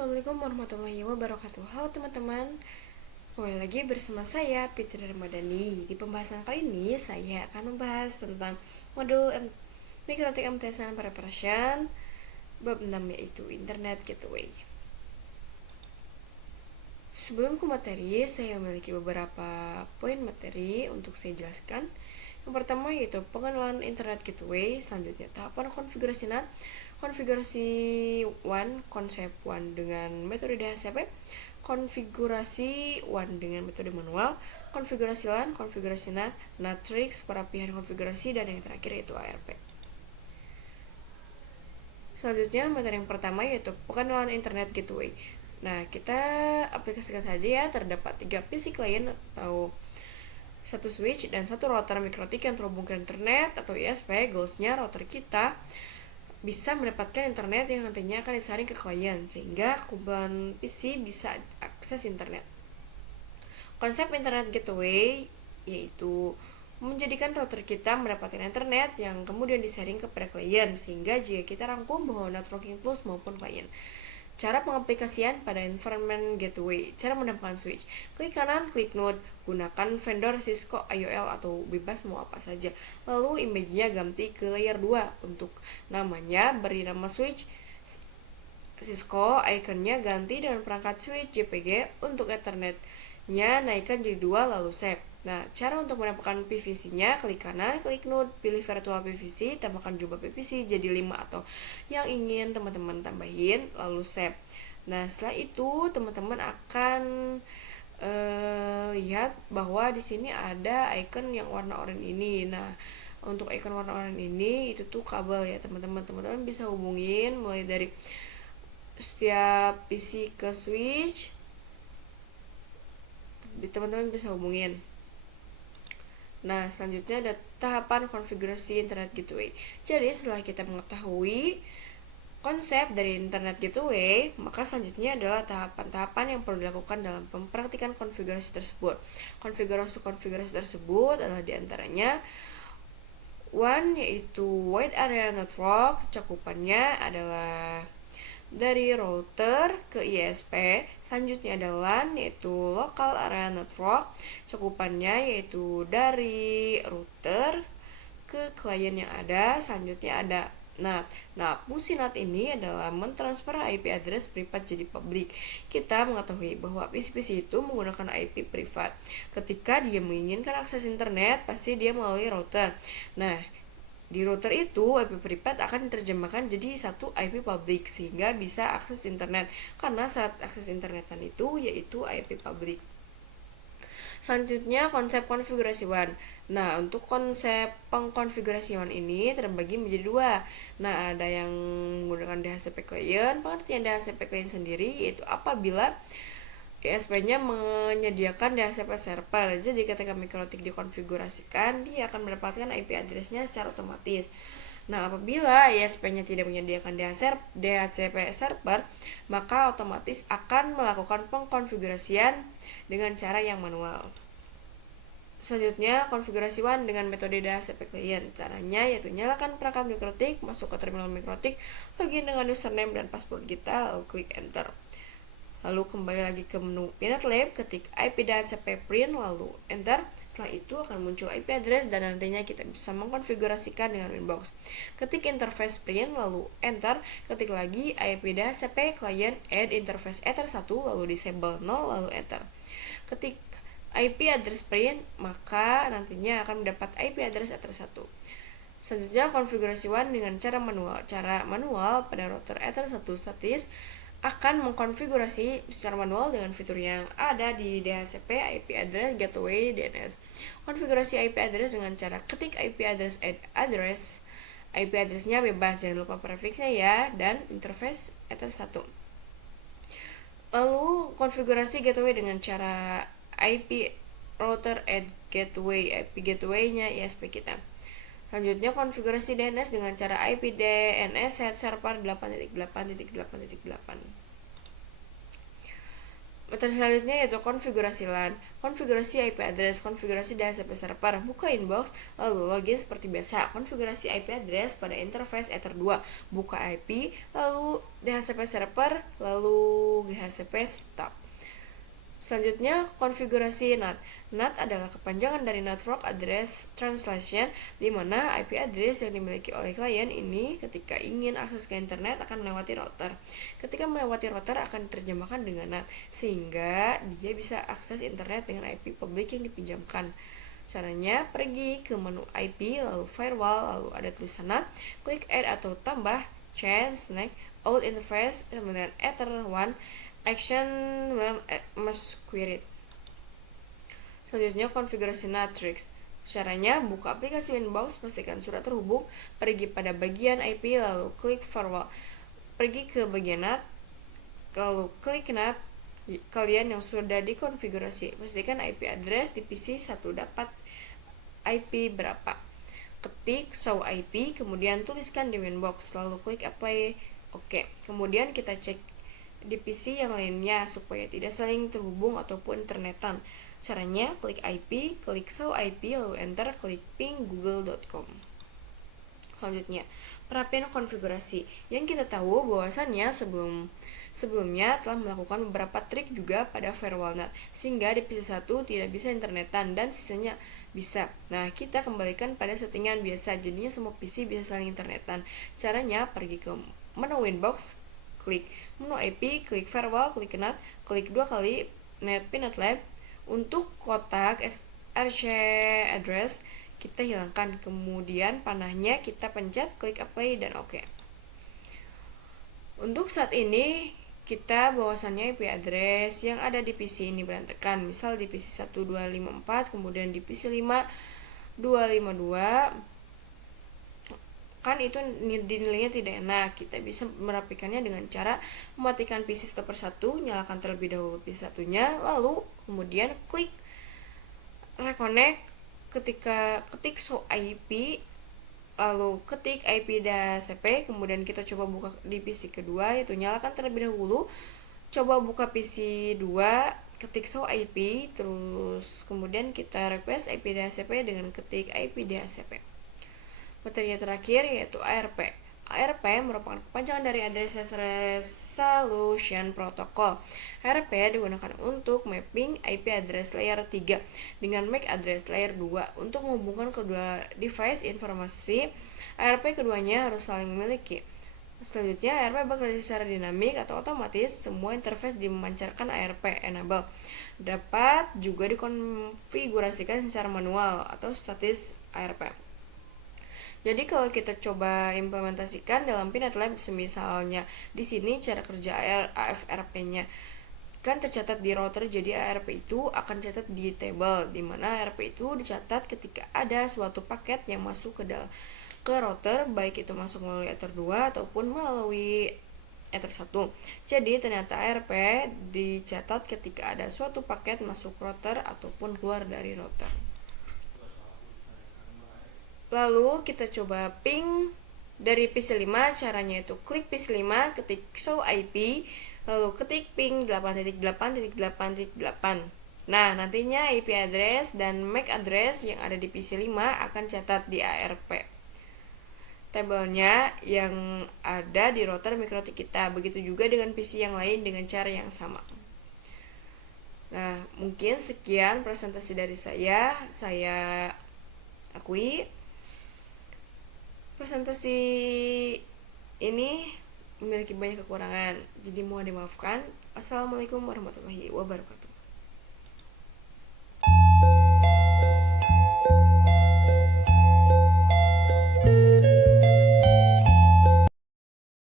Assalamualaikum warahmatullahi wabarakatuh. Halo teman-teman, kembali lagi bersama saya Fitri Ramadhani. Di pembahasan kali ini saya akan membahas tentang modul Mikrotik MTSN Preparation bab 6, yaitu Internet Gateway. Sebelum ke materi, saya memiliki beberapa poin materi untuk saya jelaskan. Yang pertama yaitu pengenalan Internet Gateway, selanjutnya tahapan konfigurasi NAT, konfigurasi WAN, konsep WAN dengan metode DHCP, konfigurasi WAN dengan metode manual, konfigurasi LAN, konfigurasi NAT, matrix, perapian konfigurasi, dan yang terakhir yaitu ARP. Selanjutnya materi yang pertama yaitu pengenalan Internet Gateway. Nah, kita aplikasikan saja ya. Terdapat 3 PC client atau 1 switch dan 1 router mikrotik yang terhubung ke internet atau ISP. Goalsnya router kita bisa mendapatkan internet yang nantinya akan disaring ke klien sehingga kumpulan PC bisa akses internet. Konsep Internet Gateway yaitu menjadikan router kita mendapatkan internet yang kemudian disaring kepada klien sehingga jika kita rangkum bahwa networking tools maupun klien. Cara pengaplikasian pada environment gateway. Cara mendapatkan switch. Klik kanan, klik node. Gunakan vendor Cisco IOL atau bebas mau apa saja. Lalu image-nya ganti ke layer 2. Untuk namanya beri nama switch Cisco, ikonnya ganti dengan perangkat switch JPG. Untuk Ethernet-nya naikkan jadi 2 lalu save. Nah, cara untuk mendapatkan PVC-nya, klik kanan, klik node, pilih virtual PVC, tambahkan jumlah PVC jadi 5 atau yang ingin teman-teman tambahin, lalu save. Nah, setelah itu teman-teman akan lihat bahwa di sini ada icon yang warna oranye ini. Nah, untuk icon warna oranye ini itu tuh kabel ya, teman-teman. Teman-teman bisa hubungin mulai dari setiap PC ke switch. Teman-teman bisa hubungin. Nah, selanjutnya ada tahapan konfigurasi Internet Gateway. Jadi, setelah kita mengetahui konsep dari Internet Gateway, maka selanjutnya adalah tahapan-tahapan yang perlu dilakukan dalam mempraktikkan konfigurasi tersebut. Konfigurasi tersebut adalah diantaranya WAN, yaitu Wide Area Network. Cakupannya adalah dari router ke ISP. Selanjutnya ada LAN, yaitu Local Area Network. Cakupannya yaitu dari router ke klien yang ada. Selanjutnya ada NAT. Nah, fungsi NAT ini adalah mentransfer IP address privat jadi publik. Kita mengetahui bahwa PC-PC itu menggunakan IP privat. Ketika dia menginginkan akses internet, pasti dia melalui router. Nah, di router itu IP privat akan diterjemahkan jadi satu IP publik sehingga bisa akses internet, karena syarat akses internetan itu yaitu IP publik. Selanjutnya konsep konfigurasi WAN. Nah, untuk konsep pengkonfigurasi WAN ini terbagi menjadi 2. Nah, ada yang menggunakan DHCP client. Pengertian DHCP client sendiri yaitu apabila ISP-nya menyediakan DHCP server. Jadi ketika mikrotik dikonfigurasikan, dia akan mendapatkan IP address-nya secara otomatis. Nah, apabila ISP-nya tidak menyediakan DHCP server, maka otomatis akan melakukan pengkonfigurasian dengan cara yang manual. Selanjutnya, konfigurasi WAN dengan metode DHCP client. Caranya yaitu nyalakan perangkat mikrotik, masuk ke terminal mikrotik, login dengan username dan password kita, lalu klik enter. Lalu kembali lagi ke menu Internet Lab, ketik IP DHCP print, lalu enter. Setelah itu akan muncul IP address dan nantinya kita bisa mengkonfigurasikan dengan Winbox. Ketik interface print, lalu enter. Ketik lagi IP DHCP client add interface ether 1, lalu disable 0, lalu enter. Ketik IP address print, maka nantinya akan mendapat IP address ether 1. Selanjutnya konfigurasi WAN dengan cara manual. Cara manual pada router ether 1 statis akan mengkonfigurasi secara manual dengan fitur yang ada di DHCP IP address gateway DNS. Konfigurasi IP address dengan cara ketik IP address add address. IP address-nya bebas, jangan lupa prefixnya ya, dan interface ether 1. Lalu konfigurasi gateway dengan cara IP router add gateway. IP gateway-nya ISP kita. Selanjutnya konfigurasi DNS dengan cara IP DNS set server 8.8.8.8. Materi selanjutnya yaitu konfigurasi LAN, konfigurasi IP address, konfigurasi DHCP server, buka inbox, lalu login seperti biasa, konfigurasi IP address pada interface Ether 2, buka IP, lalu DHCP server, lalu DHCP stop. Selanjutnya, konfigurasi NAT. NAT adalah kepanjangan dari Network Address Translation, di mana IP address yang dimiliki oleh klien ini ketika ingin akses ke internet akan melewati router. Ketika melewati router akan diterjemahkan dengan NAT, sehingga dia bisa akses internet dengan IP publik yang dipinjamkan. Caranya, pergi ke menu IP, lalu firewall, lalu ada tulisan NAT, klik add atau tambah, change, next, out interface, kemudian Ether 1, action must query. Selanjutnya konfigurasi matrix. Caranya, buka aplikasi Winbox, pastikan sudah terhubung, pergi pada bagian IP, lalu klik firewall. Pergi ke bagian NAT, lalu klik NAT kalian yang sudah dikonfigurasi. Pastikan IP address di PC 1 dapat IP berapa. Ketik show IP, kemudian tuliskan di Winbox, lalu klik apply. Oke, kemudian kita cek di PC yang lainnya supaya tidak saling terhubung ataupun internetan. Caranya, klik IP, klik show IP, lalu enter, klik ping google.com. Selanjutnya, perapian konfigurasi. Yang kita tahu bahwasannya sebelumnya telah melakukan beberapa trik juga pada firewall NAT, sehingga di PC 1 tidak bisa internetan dan sisanya bisa. Nah, kita kembalikan pada settingan biasa, jadinya semua PC bisa saling internetan. Caranya, pergi ke menu Winbox, klik menu IP, klik firewall, klik NAT, klik 2 kali NetPNetLab. Untuk kotak RC address kita hilangkan, kemudian panahnya kita pencet, klik apply dan oke. Untuk saat ini kita bahwasannya IP address yang ada di PC ini berantakan. Misal di PC 1254, kemudian di PC 5252, kan itu dinilainya tidak enak. Kita bisa merapikannya dengan cara mematikan PC satu persatu, nyalakan terlebih dahulu PC satunya, lalu kemudian klik reconnect, ketik show IP, lalu ketik IP DHCP, kemudian kita coba buka di PC kedua, itu nyalakan terlebih dahulu, coba buka PC 2, ketik show IP, terus kemudian kita request IP DHCP dengan ketik IP DHCP. Materi terakhir yaitu ARP. ARP merupakan kepanjangan dari Address Resolution Protocol. ARP digunakan untuk mapping IP address layer 3 dengan MAC address layer 2 untuk menghubungkan kedua device informasi. ARP keduanya harus saling memiliki. Selanjutnya, ARP bekerja secara dinamik atau otomatis. Semua interface dimemancarkan ARP enable. Dapat juga dikonfigurasikan secara manual atau statis ARP. Jadi kalau kita coba implementasikan dalam PNetLab, misalnya di sini cara kerja AFRP-nya kan tercatat di router, jadi ARP itu akan catat di table, di mana ARP itu dicatat ketika ada suatu paket yang masuk ke router, baik itu masuk melalui Ether 2 ataupun melalui Ether 1. Jadi ternyata ARP dicatat ketika ada suatu paket masuk router ataupun keluar dari router. Lalu kita coba ping dari PC 5, caranya itu klik PC 5, ketik show IP, lalu ketik ping 8.8.8.8. Nah, nantinya IP address dan MAC address yang ada di PC 5 akan catat di ARP tabelnya yang ada di router MikroTik kita. Begitu juga dengan PC yang lain dengan cara yang sama. Nah, mungkin sekian presentasi dari saya. Saya akui presentasi ini memiliki banyak kekurangan, jadi mohon dimaafkan. Assalamualaikum warahmatullahi wabarakatuh.